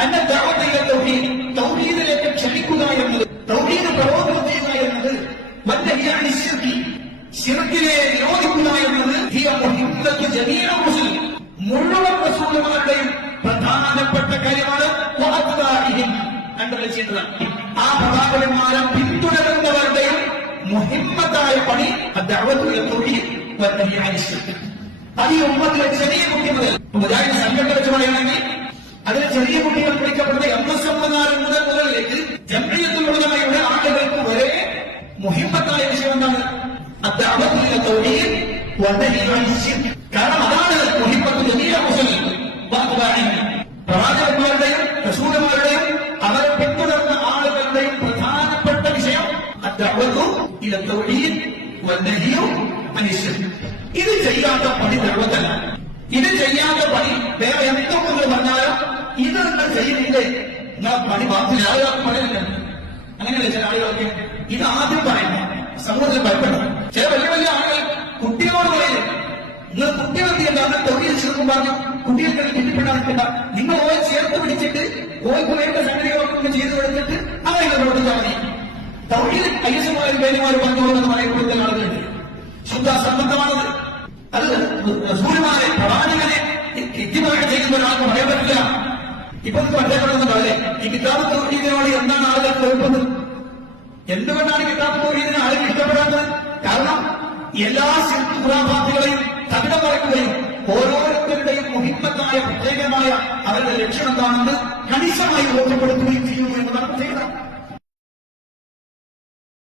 അന്ന ദഅവത തൗഹീദ്, തൗഹീദിലേക്ക് ക്ഷണിക്കുക എന്നത്, തൗഹീദ് പ്രബോധനം ചെയ്യുക എന്നത്, വന്നഹി അനി ശിർകി, ശിർക്കിനെ നിരോധിക്കുക എന്നത് ഹിയ മുഹിമ്മത്തു ജമീഉ മുസ്ലിം, മുഴുവൻ റസൂലുമാരുടെയും പ്രധാനപ്പെട്ട കാര്യമാണ്. ആ പ്രവാചകന്മാരെ പിന്തുടരുന്നവരുടെയും മുഹിമ്മത്തായ പണി ദഅവതു ഇല തൗഹീദ് വന്നഹി അനി ശിർക്. അത് ഈ ഉമ്മത്തിലെ ചെറിയ കുട്ടി മുതൽ മുജാഹിദ് സംഘടന വെച്ച് പറയുകയാണെങ്കിൽ അതിലെ ചെറിയ കുട്ടികൾ വിളിക്കപ്പെടുന്ന MSM മുതലിലേക്ക് ജംഇയ്യത്തുൽ ഉലമയുടെ ആളുകൾക്ക് വരെ മുഹിമ്മത്തായ വിഷയം എന്താണ്? ദഅവതു ഇല തൗഹീദ് വന്നഹി അനി ശിർക്. കാരണം അതാണ് മുഹിമ്മത്തു ജമീഉ മുസ്ലിം പ്രവാചകന്മാരുടെയും റസൂലുമാരുടെയും അവരെ പിന്തുടർന്ന ആളുകളുടെയും പ്രധാനപ്പെട്ട വിഷയം ദഅവതു ഇല തൗഹീദ് വന്നഹി അനി ശിർക്. ഇത് ചെയ്യാത്ത പണി ദഅവത്തല്ല. ഇത് ചെയ്യാത്ത പണി വേറെ എന്തൊക്കെ പറഞ്ഞാലും ഇത് നിങ്ങൾ ചെയ്യുന്നില്ലേ, നിങ്ങൾ പണി ബാത്തിലായ പണിയില്ല. അങ്ങനെയല്ലേ ചില ആളുകളൊക്കെ ഇത് ആദ്യം പറയുന്നത് സമൂഹത്തിൽ ഭയപ്പെടുന്നു. ചില വലിയ വലിയ ആളുകൾ കുട്ടികളോട് പറയുന്നത്, നിങ്ങൾ കുട്ടികൾക്ക് എന്താണ് തൊഴിൽ ചേർക്കും പറഞ്ഞു, കുട്ടികൾക്ക് തെറ്റിപ്പെടാനില്ല, നിങ്ങൾ ഓയെ ചേർത്ത് പിടിച്ചിട്ട് ഓയ്ക്ക് വേണ്ട സംഗതികളൊക്കെ ചെയ്തു കൊടുത്തിട്ട് അങ്ങനെ പ്രവർത്തിച്ചാൽ മതി. തൊഴിൽ ഐഎസ്മാരും പേരുമാരും പറഞ്ഞോളെന്ന് പറയപ്പെടുന്ന ആളുകളുണ്ട്. ശുദ്ധ സംബന്ധമാണത്. അത് റസൂലുമാരെ പ്രവാചകനെ ഇത്തിബാഅ് ചെയ്യുന്ന ഒരാൾക്ക് പറയാൻ പറ്റില്ല. ഇപ്പൊ പറയപ്പെടുന്നുണ്ടല്ലേ ഈ കിതാബ് തൗഹീദിനോട് എന്താണ് ആളുകൾക്ക് എളുപ്പത്? എന്തുകൊണ്ടാണ് കിതാബ് തൗഹീദിനെ ആളുകൾ ഇഷ്ടപ്പെടാത്തത്? കാരണം എല്ലാ ശിർക്ക് ഖുറാഫാത്തുകളെയും തകിടം മറിക്കുകയും ഓരോരുത്തരുടെയും മുഹിമ്മത്തായ പ്രത്യേകമായ അവരുടെ ലക്ഷ്യം എന്താണെന്ന് കണിശമായി ഓർമ്മപ്പെടുത്തുകയും ചെയ്യുന്നു എന്നതാണ് പ്രത്യേകത.